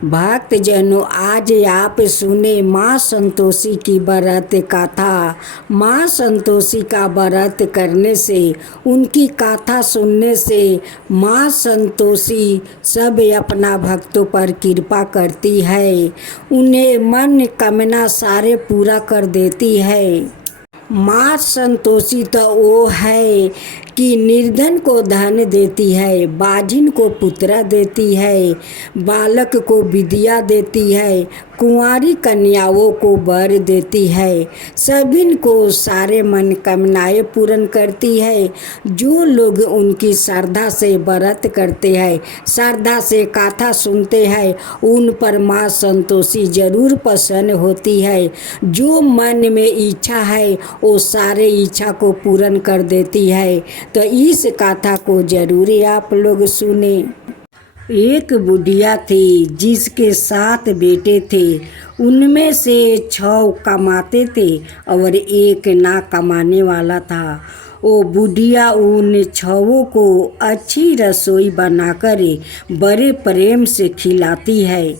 भक्त जनों, आज आप सुने माँ संतोषी की व्रत कथा। माँ संतोषी का व्रत करने से, उनकी कथा सुनने से माँ संतोषी सब अपना भक्तों पर कृपा करती है, उन्हें मन कामना सारे पूरा कर देती है। माँ संतोषी तो वो है कि निर्धन को धन देती है, बाजिन को पुत्र देती है, बालक को विद्या देती है, कुंवारी कन्याओं को वर देती है, सभी को सारे मन कामनाएं पूर्ण करती है। जो लोग उनकी श्रद्धा से व्रत करते हैं, श्रद्धा से कथा सुनते हैं, उन पर माँ संतोषी जरूर प्रसन्न होती है। जो मन में इच्छा है वो सारे इच्छा को पूर्ण कर देती है। तो इस कथा को जरूर आप लोग सुने। एक बुढ़िया थी जिसके 7 बेटे थे। उनमें से 6 कमाते थे और एक ना कमाने वाला था। वो बुढ़िया उन 6 को अच्छी रसोई बनाकर बड़े प्रेम से खिलाती है,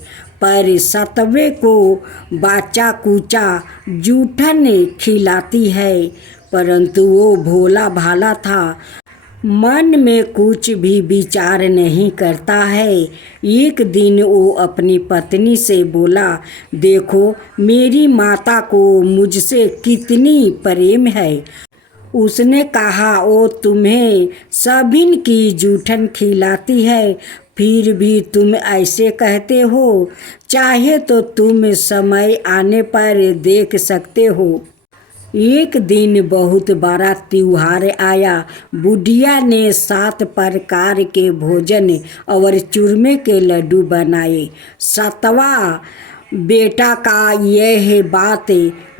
पर 7वें को बाचा कूचा जूठन खिलाती है। परंतु वो भोला भाला था, मन में कुछ भी विचार नहीं करता है। एक दिन वो अपनी पत्नी से बोला, देखो मेरी माता को मुझसे कितनी प्रेम है। उसने कहा, वो तुम्हें सभी की जूठन खिलाती है, फिर भी तुम ऐसे कहते हो। चाहे तो तुम समय आने पर देख सकते हो। एक दिन बहुत बड़ा त्योहार आया। बुढ़िया ने 7 प्रकार के भोजन और चूरमे के लड्डू बनाए। 7वां बेटा का यह बात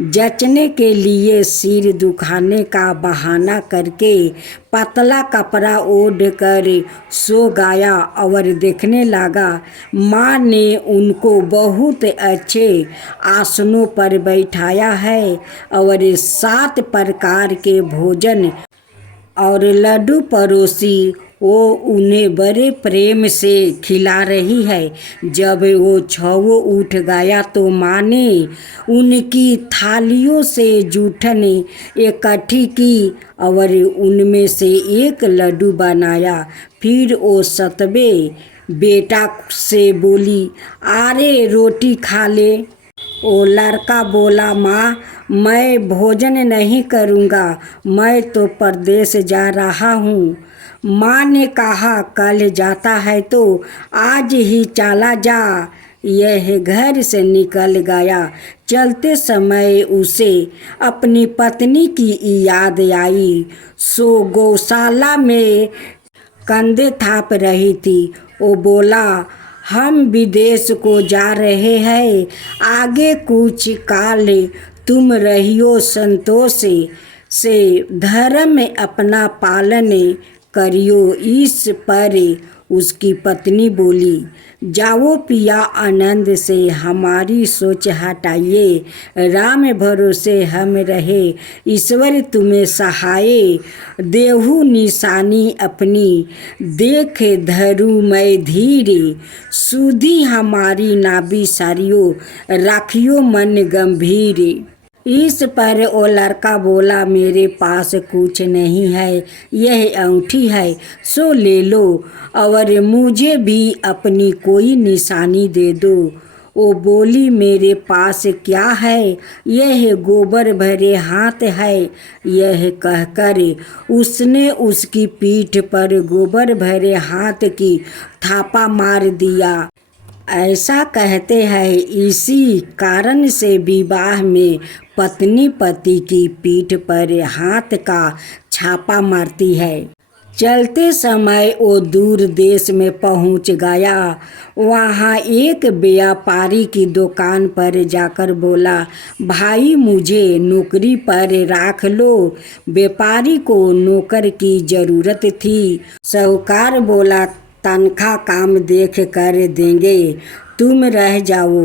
जचने के लिए सिर दुखाने का बहाना करके पतला कपड़ा ओढ़ कर सो गया और देखने लगा। माँ ने उनको बहुत अच्छे आसनों पर बैठाया है और 7 प्रकार के भोजन और लड्डू परोसी वो उन्हें बड़े प्रेम से खिला रही है। जब वो 6 उठ गया तो माँ ने उनकी थालियों से जूठन इकट्ठी की और उनमें से एक लड्डू बनाया। फिर वो 7वें बेटा से बोली, अरे रोटी खा ले। वो लड़का बोला, माँ मैं भोजन नहीं करूँगा, मैं तो परदेश जा रहा हूँ। माँ ने कहा, कल जाता है तो आज ही चला जा। यह घर से निकल गया। चलते समय उसे अपनी पत्नी की याद आई। सो गौशाला में कंधे थाप रही थी। वो बोला, हम विदेश को जा रहे हैं, आगे कुछ काल तुम रहियो संतोष से, धर्म में अपना पालन करियो। इस पर उसकी पत्नी बोली, जाओ पिया आनंद से हमारी सोच हटाइए, राम भरोसे हम रहे, ईश्वर तुम्हें सहाय, देहु निशानी अपनी, देख धरू मैं धीरे, सुधी हमारी नाभि सारियो, राखियो मन गंभीर। इस पर वो लड़का बोला, मेरे पास कुछ नहीं है, यह अंगूठी है, सो ले लो और मुझे भी अपनी कोई निशानी दे दो। वो बोली, मेरे पास क्या है, यह गोबर भरे हाथ है। यह कहकर उसने उसकी पीठ पर गोबर भरे हाथ की थापा मार दिया। ऐसा कहते हैं, इसी कारण से विवाह में पत्नी पति की पीठ पर हाथ का छापा मारती है। चलते समय वो दूर देश में पहुंच गया। वहाँ एक व्यापारी की दुकान पर जाकर बोला, भाई मुझे नौकरी पर रख लो। व्यापारी को नौकर की जरूरत थी। साहूकार बोला, तनख्वाह काम देख कर देंगे, तुम रह जाओ।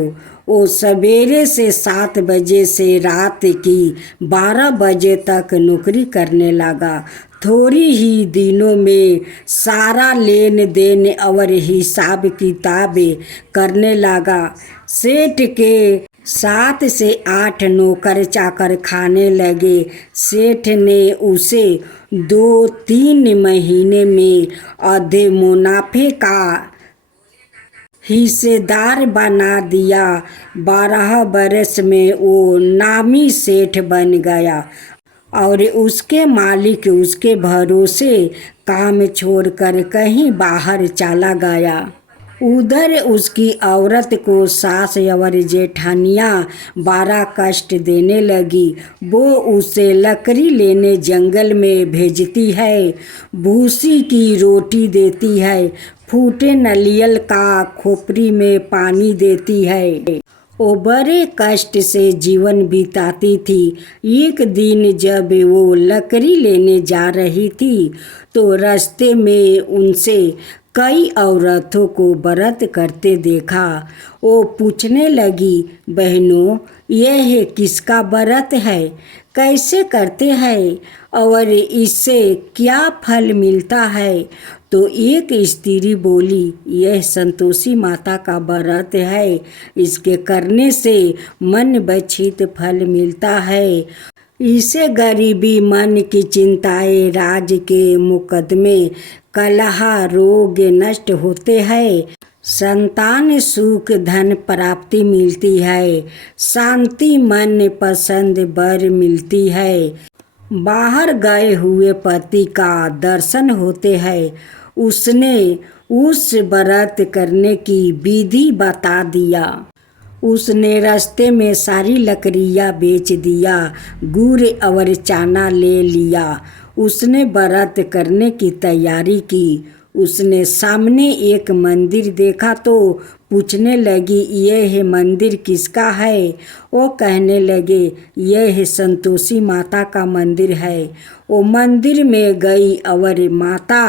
वो सवेरे से 7 बजे से रात की 12 बजे तक नौकरी करने लगा। थोड़ी ही दिनों में सारा लेन देन और हिसाब किताब करने लगा। सेठ के 7 से 8 नौकर चाकर खाने लगे। सेठ ने उसे 2-3 महीने में आधे मुनाफे का हिस्सेदार बना दिया। 12 बरस में वो नामी सेठ बन गया और उसके मालिक उसके भरोसे काम छोड़कर कहीं बाहर चला गया। उधर उसकी औरत को सास और जेठानियाँ बड़ा कष्ट देने लगी। वो उसे लकड़ी लेने जंगल में भेजती है, भूसी की रोटी देती है, फूटे नारियल का खोपड़ी में पानी देती है। वो बड़े कष्ट से जीवन बिताती थी। एक दिन जब वो लकड़ी लेने जा रही थी तो रास्ते में उनसे कई औरतों को व्रत करते देखा। वो पूछने लगी, बहनों, यह किसका व्रत है, कैसे करते हैं और इससे क्या फल मिलता है? तो एक स्त्री बोली, यह संतोषी माता का व्रत है, इसके करने से मन बछित फल मिलता है। इसे गरीबी, मन की चिंताएं, राज के मुकदमे, कलह, रोग नष्ट होते हैं, संतान सुख, धन प्राप्ति मिलती है, शांति, मन पसंद वर मिलती है, बाहर गए हुए पति का दर्शन होते हैं। उसने उस व्रत करने की विधि बता दिया। उसने रास्ते में सारी लकड़ियाँ बेच दिया, गुड़ और चना ले लिया। उसने व्रत करने की तैयारी की। उसने सामने एक मंदिर देखा तो पूछने लगी, यह मंदिर किसका है? वो कहने लगे, यह संतोषी माता का मंदिर है। वो मंदिर में गई और माता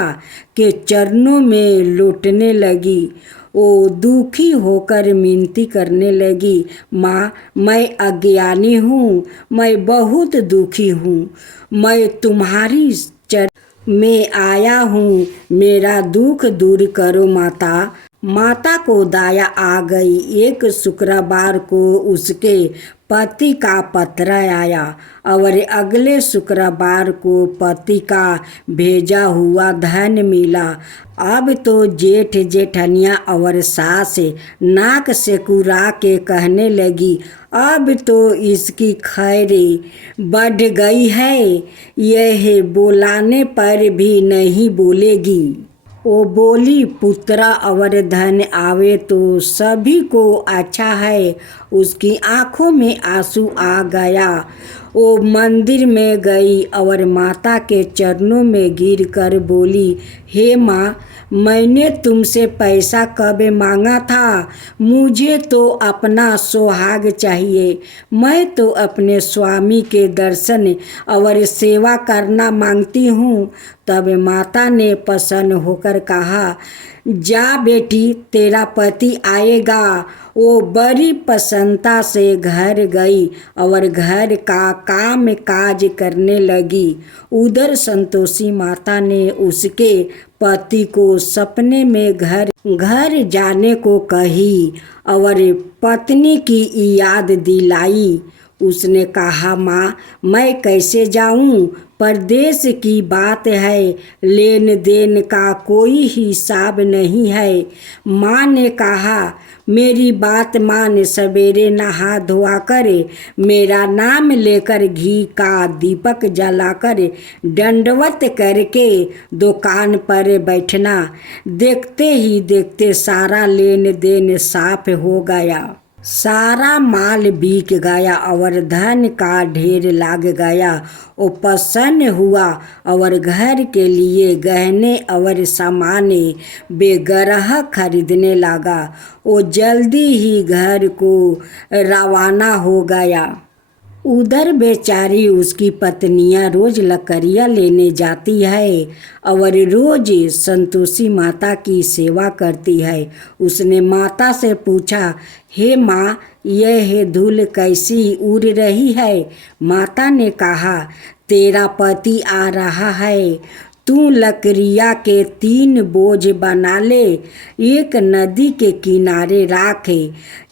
के चरणों में लौटने लगी। वो दुखी होकर मिनती करने लगी, माँ, मैं अज्ञानी हूँ, मैं बहुत दुखी हूँ, मैं तुम्हारी चरण में आया हूँ, मेरा दुख दूर करो माता। माता को दया आ गई। एक शुक्रवार को उसके पति का पत्र आया और अगले शुक्रवार को पति का भेजा हुआ धन मिला। अब तो जेठ जेठनिया और सास नाक सिकुड़ा के कहने लगी, अब तो इसकी खैर बढ़ गई है, यह बुलाने पर भी नहीं बोलेगी। वो बोली, पुत्रा और धन आवे तो सभी को अच्छा है। उसकी आंखों में आंसू आ गया। वो मंदिर में गई और माता के चरणों में गिरकर बोली, हे माँ, मैंने तुमसे पैसा कब मांगा था? मुझे तो अपना सुहाग चाहिए। मैं तो अपने स्वामी के दर्शन और सेवा करना मांगती हूँ। तब माता ने प्रसन्न होकर कहा, जा बेटी, तेरा पति आएगा। वो बड़ी प्रसन्नता से घर गई और घर का काम काज करने लगी। उधर संतोषी माता ने उसके पति को सपने में घर जाने को कही और पत्नी की याद दिलाई। उसने कहा, माँ, मैं कैसे जाऊँ? परदेश की बात है, लेन देन का कोई हिसाब नहीं है। माँ ने कहा, मेरी बात मान, सवेरे नहा धोआ कर, मेरा नाम लेकर घी का दीपक जलाकर दंडवत करके दुकान पर बैठना। देखते ही देखते सारा लेन देन साफ हो गया। सारा माल बिक गया और धन का ढेर लाग गया। वो प्रसन्न हुआ और घर के लिए गहने और सामान बेगरह खरीदने लगा। वो जल्दी ही घर को रवाना हो गया। उधर बेचारी उसकी पत्नियां रोज लकड़ियाँ लेने जाती है और रोज संतोषी माता की सेवा करती है। उसने माता से पूछा, हे माँ, यह धूल कैसी उड़ रही है? माता ने कहा, तेरा पति आ रहा है, तू लकड़िया के 3 बोझ बना ले, एक नदी के किनारे राखे,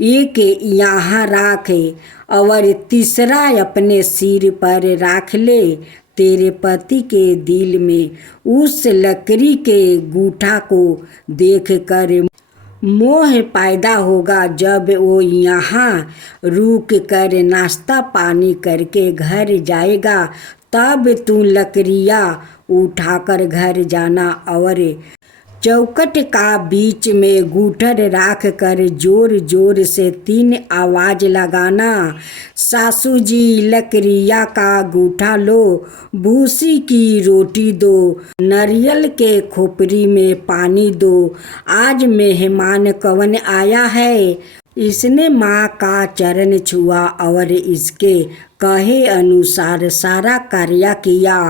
एक यहाँ राखे और तीसरा अपने सिर पर राख ले। तेरे पति के दिल में उस लकड़ी के गूठा को देखकर मोह पैदा होगा। जब वो यहाँ रुक कर नाश्ता पानी करके घर जाएगा, तब तू लकड़ियाँ उठाकर घर जाना और चौखट का बीच में गूठर राख कर जोर जोर से 3 आवाज लगाना, सासू जी लकड़िया का गूठा लो, भूसी की रोटी दो, नारियल के खोपड़ी में पानी दो, आज मेहमान कौन आया है? इसने माँ का चरण छुआ और इसके कहे अनुसार सारा कार्य किया।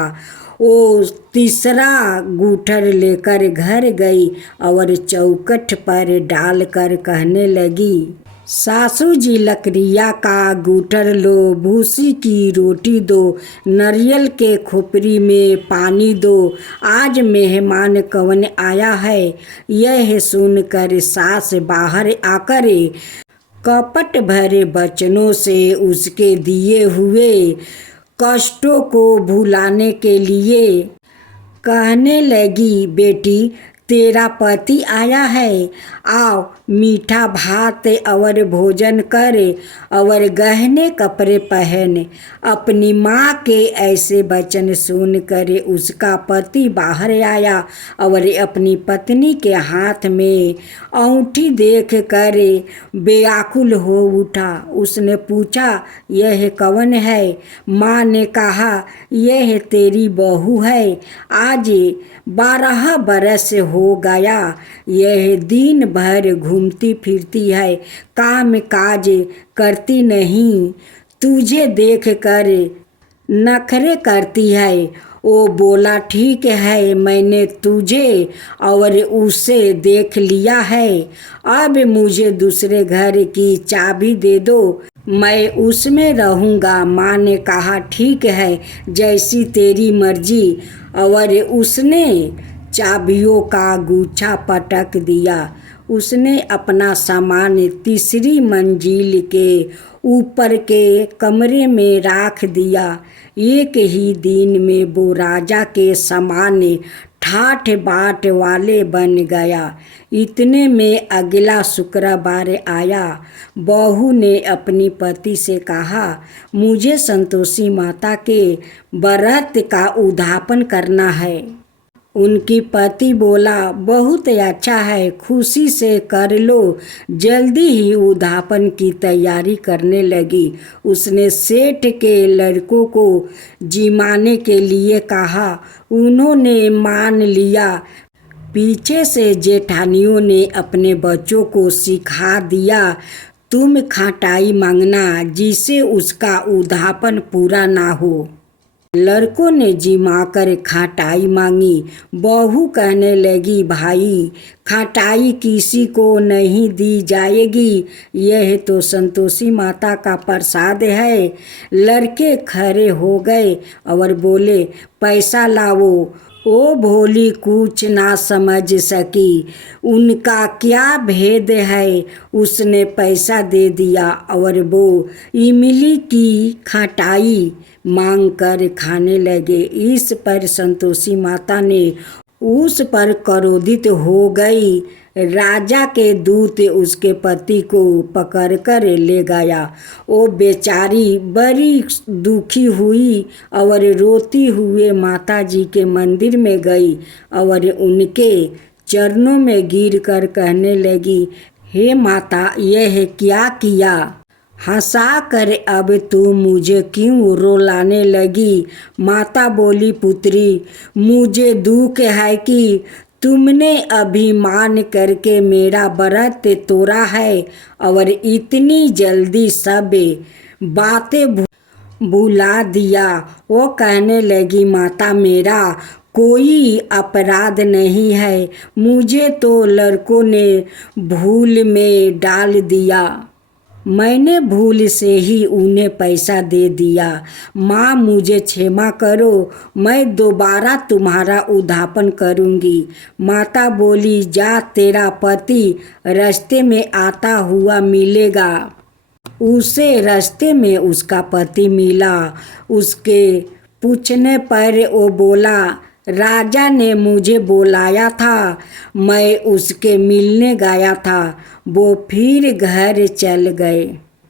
वो तीसरा गूठर लेकर घर गई और चौखट पर डालकर कहने लगी, सासू जी लकड़िया का गूठर लो, भूसी की रोटी दो, नारियल के खोपड़ी में पानी दो, आज मेहमान कौन आया है? यह सुनकर सास बाहर आकर कपट भरे वचनों से उसके दिए हुए कष्टों को भुलाने के लिए कहने लगी, बेटी, तेरा पति आया है, आओ मीठा भात और भोजन कर और गहने कपड़े पहन। अपनी माँ के ऐसे वचन सुनकर उसका पति बाहर आया और अपनी पत्नी के हाथ में अंगूठी देख कर बेआकुल हो उठा। उसने पूछा, यह कौन है? माँ ने कहा, यह तेरी बहू है, आज 12 बरस हो गया, यह दिन भर घूमती फिरती है, काम काज करती नहीं, तुझे देख कर नखरे करती है। वो बोला, ठीक है, मैंने तुझे और उसे देख लिया है, अब मुझे दूसरे घर की चाबी दे दो, मैं उसमें रहूँगा। माँ ने कहा, ठीक है, जैसी तेरी मर्जी, और उसने चाबियों का गुच्छा पटक दिया। उसने अपना सामान तीसरी मंजिल के ऊपर के कमरे में रख दिया। एक ही दिन में वो राजा के समान ठाठ बाट वाले बन गया। इतने में अगला शुक्रवार आया। बहू ने अपनी पति से कहा, मुझे संतोषी माता के व्रत का उद्यापन करना है। उनकी पति बोला, बहुत अच्छा है, खुशी से कर लो। जल्दी ही उद्यापन की तैयारी करने लगी। उसने सेठ के लड़कों को जिमाने के लिए कहा। उन्होंने मान लिया। पीछे से जेठानियों ने अपने बच्चों को सिखा दिया, तुम खटाई मांगना जिसे उसका उद्यापन पूरा ना हो। लड़कों ने जिमाकर खटाई मांगी। बहू कहने लगी, भाई, खटाई किसी को नहीं दी जाएगी, यह तो संतोषी माता का प्रसाद है। लड़के खड़े हो गए और बोले, पैसा लाओ। ओ भोली कुछ ना समझ सकी, उनका क्या भेद है। उसने पैसा दे दिया और वो इमली की खटाई मांग कर खाने लगे। इस पर संतोषी माता ने उस पर क्रोधित हो गई। राजा के दूत उसके पति को पकड़कर ले गया। वो बेचारी बड़ी दुखी हुई और रोती हुए माता जी के मंदिर में गई और उनके चरणों में गिरकर कहने लगी, हे माता, यह क्या किया? हंसा कर अब तू मुझे क्यों रुलाने लगी? माता बोली, पुत्री, मुझे दुख है कि तुमने अभिमान करके मेरा व्रत तोड़ा है और इतनी जल्दी सब बातें बुला दिया। वो कहने लगी, माता मेरा कोई अपराध नहीं है, मुझे तो लड़कों ने भूल में डाल दिया। मैंने भूल से ही उन्हें पैसा दे दिया। माँ मुझे क्षमा करो, मैं दोबारा तुम्हारा उद्धापन करूँगी। माता बोली, जा तेरा पति रास्ते में आता हुआ मिलेगा। उसे रास्ते में उसका पति मिला। उसके पूछने पर वो बोला, राजा ने मुझे बुलाया था, मैं उसके मिलने गया था। वो फिर घर चल गए।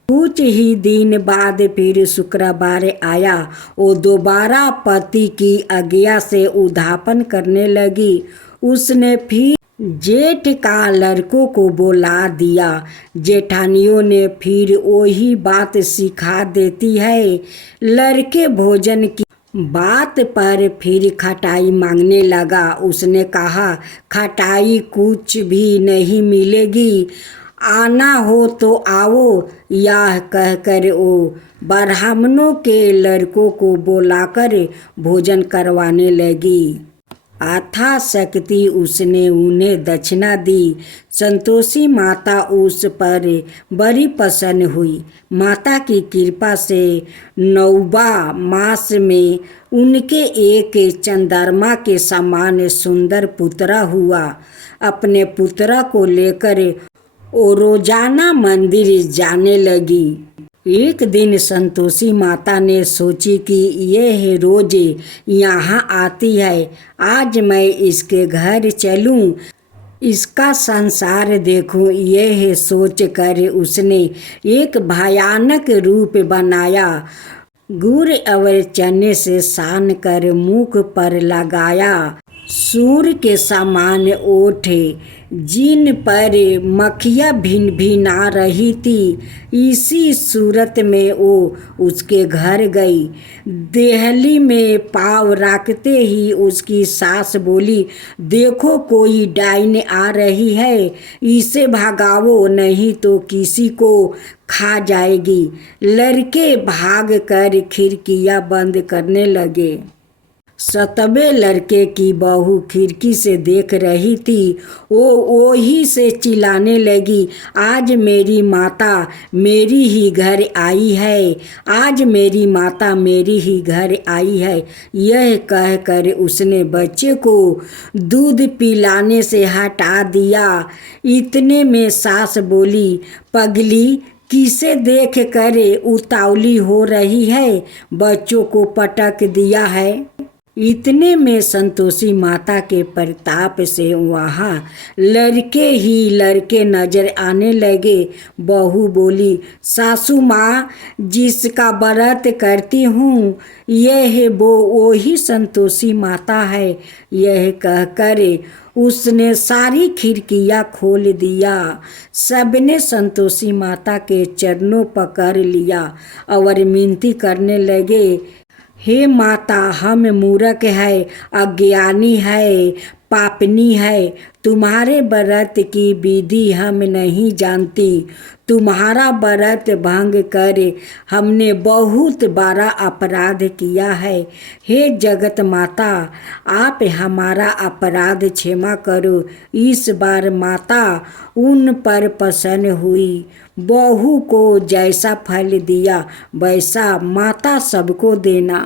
कुछ ही दिन बाद फिर शुक्रवार आया। वो दोबारा पति की आज्ञा से उद्धापन करने लगी। उसने फिर जेठ का लड़कों को बुला दिया। जेठानियों ने फिर वही बात सिखा देती है। लड़के भोजन की बात पर फिर खटाई मांगने लगा। उसने कहा, खटाई कुछ भी नहीं मिलेगी, आना हो तो आओ। यह कहकर वो ब्राह्मणों के लड़कों को बुलाकर भोजन करवाने लगी। यथाशक्ति उसने उन्हें दक्षिणा दी। संतोषी माता उस पर बड़ी प्रसन्न हुई। माता की कृपा से 9वां मास में उनके एक चंद्रमा के समान सुंदर पुत्र हुआ। अपने पुत्र को लेकर वो रोजाना मंदिर जाने लगी। एक दिन संतोषी माता ने सोची कि यह रोज यहाँ आती है, आज मैं इसके घर चलूं, इसका संसार देखूं। यह सोचकर उसने एक भयानक रूप बनाया। गुड़ और चने से सान कर मुख पर लगाया। सूर्य के समान ओठ, जिन पर मक्खियाँ भिनभिना रही थी। इसी सूरत में वो उसके घर गई। देहली में पाँव रखते ही उसकी सास बोली, देखो कोई डाइन आ रही है, इसे भगाओ नहीं तो किसी को खा जाएगी। लड़के भाग कर खिड़कियाँ बंद करने लगे। 7वें लड़के की बहू खिड़की से देख रही थी। वो ही से चिल्लाने लगी, आज मेरी माता मेरी ही घर आई है, आज मेरी माता मेरी ही घर आई है। यह कहकर उसने बच्चे को दूध पिलाने से हटा दिया। इतने में सास बोली, पगली किसे देख कर उतावली हो रही है, बच्चों को पटक दिया है। इतने में संतोषी माता के प्रताप से वहाँ लड़के ही लड़के नजर आने लगे। बहू बोली, सासू माँ जिसका व्रत करती हूँ, यह वो ही संतोषी माता है। यह कहकर उसने सारी खिड़कियाँ खोल दिया। सबने संतोषी माता के चरणों पकड़ लिया और विनती करने लगे, हे माता, हम मूर्ख है, अज्ञानी है, पापनी है, तुम्हारे व्रत की विधि हम नहीं जानती। तुम्हारा व्रत भंग कर हमने बहुत बड़ा अपराध किया है। हे जगत माता, आप हमारा अपराध क्षमा करो। इस बार माता उन पर प्रसन्न हुई। बहू को जैसा फल दिया वैसा माता सबको देना।